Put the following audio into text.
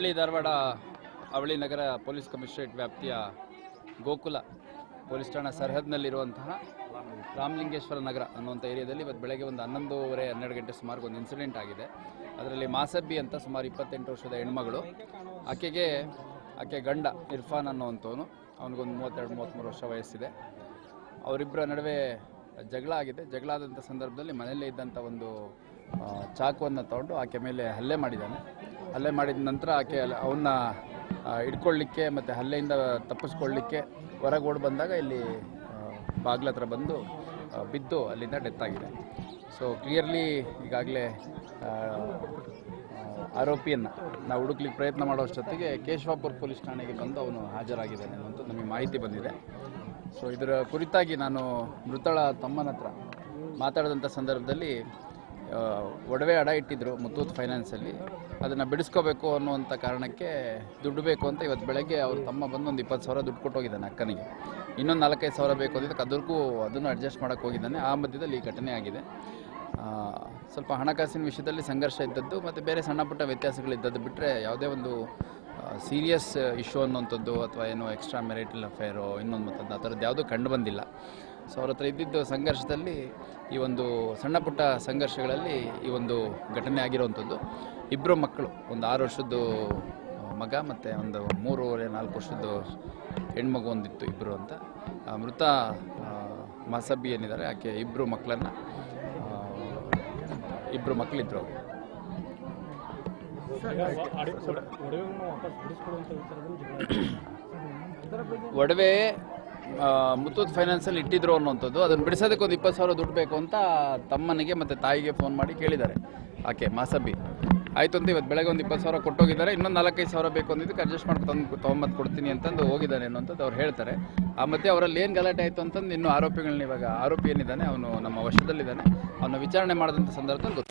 ಹುಬ್ಬಳ್ಳಿ ಧಾರವಾಡ ಅವಳಿ ನಗರ police commissionerate ವ್ಯಾಪ್ತಿಯ Gokula police ಠಾಣಾ ಸರಹದ್ನಲ್ಲಿರುವಂತಹ ರಾಮಲಿಂಗೇಶ್ವರ ನಗರ ಅನ್ನುವಂಥ ಏರಿಯಾದಲ್ಲಿ ಇವತ್ತು ಬೆಳಗ್ಗೆ ಒಂದು 11:30-12 ಗಂಟೆ ಸುಮಾರು ಒಂದು ಇನ್ಸಿಡೆಂಟ್ ಆಗಿದೆ. ಅದರಲ್ಲಿ ಮಾಸಬ್ಬಿ ಅಂತ ಸುಮಾರು 28 ವರ್ಷದ ಹೆಣ್ಮಗಳು, ಆಕೆ ಗಂಡ ಇರ್ಫಾನ್ ಅನ್ನುವಂಥವನು, ಅವನಿಗೊಂದು 32-33 ವರ್ಷ ವಯಸ್ಸಿದೆ. ಅವರಿಬ್ಬರ ನಡುವೆ ಜಗಳ ಆಗಿದೆ. ಜಗಳ ಆದಂಥ ಸಂದರ್ಭದಲ್ಲಿ ಮನೆಯಲ್ಲೇ ಇದ್ದಂಥ ಒಂದು ಚಾಕುವನ್ನು ತಗೊಂಡು ಆಕೆ ಮೇಲೆ ಹಲ್ಲೆ ಮಾಡಿದ್ದಾನೆ. ಹಲ್ಲೆ ಮಾಡಿದ ನಂತರ ಆಕೆ ಅವನ್ನ ಹಿಡ್ಕೊಳ್ಳಿಕ್ಕೆ ಮತ್ತು ಹಲ್ಲೆಯಿಂದ ತಪ್ಪಿಸ್ಕೊಳ್ಳಿಕ್ಕೆ ಹೊರಗೆ ಓಡಿ ಬಂದಾಗ ಇಲ್ಲಿ ಬಾಗ್ಲ ಹತ್ರ ಬಂದು ಬಿದ್ದು ಅಲ್ಲಿಂದ ಡೆತ್ ಆಗಿದೆ. ಸೊ ಕ್ಲಿಯರ್ಲಿ ಈಗಾಗಲೇ ಆರೋಪಿಯನ್ನು ನಾವು ಹುಡುಕ್ಲಿಕ್ಕೆ ಪ್ರಯತ್ನ ಮಾಡೋಷ್ಟೊತ್ತಿಗೆ ಕೇಶವಾಪುರ ಪೊಲೀಸ್ ಠಾಣೆಗೆ ಬಂದು ಅವನು ಹಾಜರಾಗಿದ್ದಾನೆ ಅನ್ನುವಂಥ ನಮಗೆ ಮಾಹಿತಿ ಬಂದಿದೆ. ಸೊ ಇದರ ಕುರಿತಾಗಿ ನಾನು ಮೃತಳ ತಮ್ಮನ ಹತ್ರ ಮಾತಾಡಿದಂಥ ಸಂದರ್ಭದಲ್ಲಿ ಒಡವೆ ಅಡ ಇಟ್ಟಿದ್ದರು ಮುತ್ತೂಟ್ ಫೈನಾನ್ಸಲ್ಲಿ, ಅದನ್ನು ಬಿಡಿಸ್ಕೋಬೇಕು ಅನ್ನುವಂಥ ಕಾರಣಕ್ಕೆ ದುಡ್ಡು ಬೇಕು ಅಂತ ಇವತ್ತು ಬೆಳಗ್ಗೆ ಅವ್ರ ತಮ್ಮ ಬಂದು ಒಂದು 20,000 ದುಡ್ಡು ಕೊಟ್ಟೋಗಿದ್ದಾನೆ ಅಕ್ಕನಿಗೆ. ಇನ್ನೊಂದು 4-5 ಬೇಕು ಅಂದಿದ್ದಕ್ಕೆ ಅದನ್ನು ಅಡ್ಜಸ್ಟ್ ಮಾಡೋಕ್ಕೆ ಹೋಗಿದ್ದಾನೆ. ಆ ಮಧ್ಯದಲ್ಲಿ ಈ ಘಟನೆ ಆಗಿದೆ. ಸ್ವಲ್ಪ ಹಣಕಾಸಿನ ವಿಷಯದಲ್ಲಿ ಸಂಘರ್ಷ ಇದ್ದದ್ದು ಮತ್ತು ಬೇರೆ ಸಣ್ಣ ಪುಟ್ಟ ವ್ಯತ್ಯಾಸಗಳಿದ್ದದ್ದು ಬಿಟ್ಟರೆ ಯಾವುದೇ ಒಂದು ಸೀರಿಯಸ್ ಇಶ್ಯೂ ಅನ್ನೋಂಥದ್ದು ಅಥವಾ ಏನೋ ಎಕ್ಸ್ಟ್ರಾ ಮೆರಿಟಲ್ ಅಫೇರೋ ಇನ್ನೊಂದು ಮತ್ತೊಂದು ಆ ಥರದ್ದು ಯಾವುದೂ ಕಂಡು ಬಂದಿಲ್ಲ. ಸೊ ಅವ್ರ ಹತ್ರ ಇದ್ದಿದ್ದು ಸಂಘರ್ಷದಲ್ಲಿ ಈ ಒಂದು ಸಣ್ಣ ಪುಟ್ಟ ಸಂಘರ್ಷಗಳಲ್ಲಿ ಈ ಒಂದು ಘಟನೆ ಆಗಿರುವಂಥದ್ದು. ಇಬ್ಬರು ಮಕ್ಕಳು, ಒಂದು 6 ವರ್ಷದ್ದು ಮಗ ಮತ್ತು ಒಂದು 3-4 ವರ್ಷದ್ದು ಹೆಣ್ಮಗು ಒಂದಿತ್ತು, ಇಬ್ಬರು ಅಂತ. ಮೃತ ಮಾಸಬ್ಬಿ ಏನಿದ್ದಾರೆ ಆಕೆ ಇಬ್ಬರು ಮಕ್ಕಳಿದ್ರು. ಒಡವೆ ಮುತ್ತೂಟ್ ಫೈನಾನ್ಸಲ್ಲಿ ಇಟ್ಟಿದ್ರು ಅನ್ನೋಂಥದ್ದು, ಅದನ್ನು ಬಿಡಿಸೋದಕ್ಕೆ ಒಂದು 20,000 ದುಡ್ಡು ಬೇಕು ಅಂತ ತಮ್ಮನಿಗೆ ಮತ್ತು ತಾಯಿಗೆ ಫೋನ್ ಮಾಡಿ ಕೇಳಿದ್ದಾರೆ ಆಕೆ ಮಾಸಬ್ಬಿ. ಆಯಿತು ಅಂತ ಇವತ್ತು ಬೆಳಗ್ಗೆ ಒಂದು 20,000 ಕೊಟ್ಟೋಗಿದ್ದಾರೆ. ಇನ್ನೊಂದು 4-5 ಬೇಕು ಅಂದಿದ್ದಕ್ಕೆ ಅಡ್ಜಸ್ಟ್ ಮಾಡ್ಕೊಂಡು ತೊಗೊಂಬತ್ತು ಕೊಡ್ತೀನಿ ಅಂತಂದು ಹೋಗಿದ್ದಾನೆ ಅನ್ನೋಂಥದ್ದು ಅವ್ರು ಹೇಳ್ತಾರೆ. ಆ ಮಧ್ಯೆ ಅವರಲ್ಲಿ ಏನು ಗಲಾಟೆ ಆಯಿತು ಅಂತಂದು ಇನ್ನೂ ಆರೋಪಿ ಏನಿದ್ದಾನೆ ಅವನು ನಮ್ಮ ವಶದಲ್ಲಿದ್ದಾನೆ. ಅವನ್ನ ವಿಚಾರಣೆ ಮಾಡಿದಂಥ ಸಂದರ್ಭದಲ್ಲಿ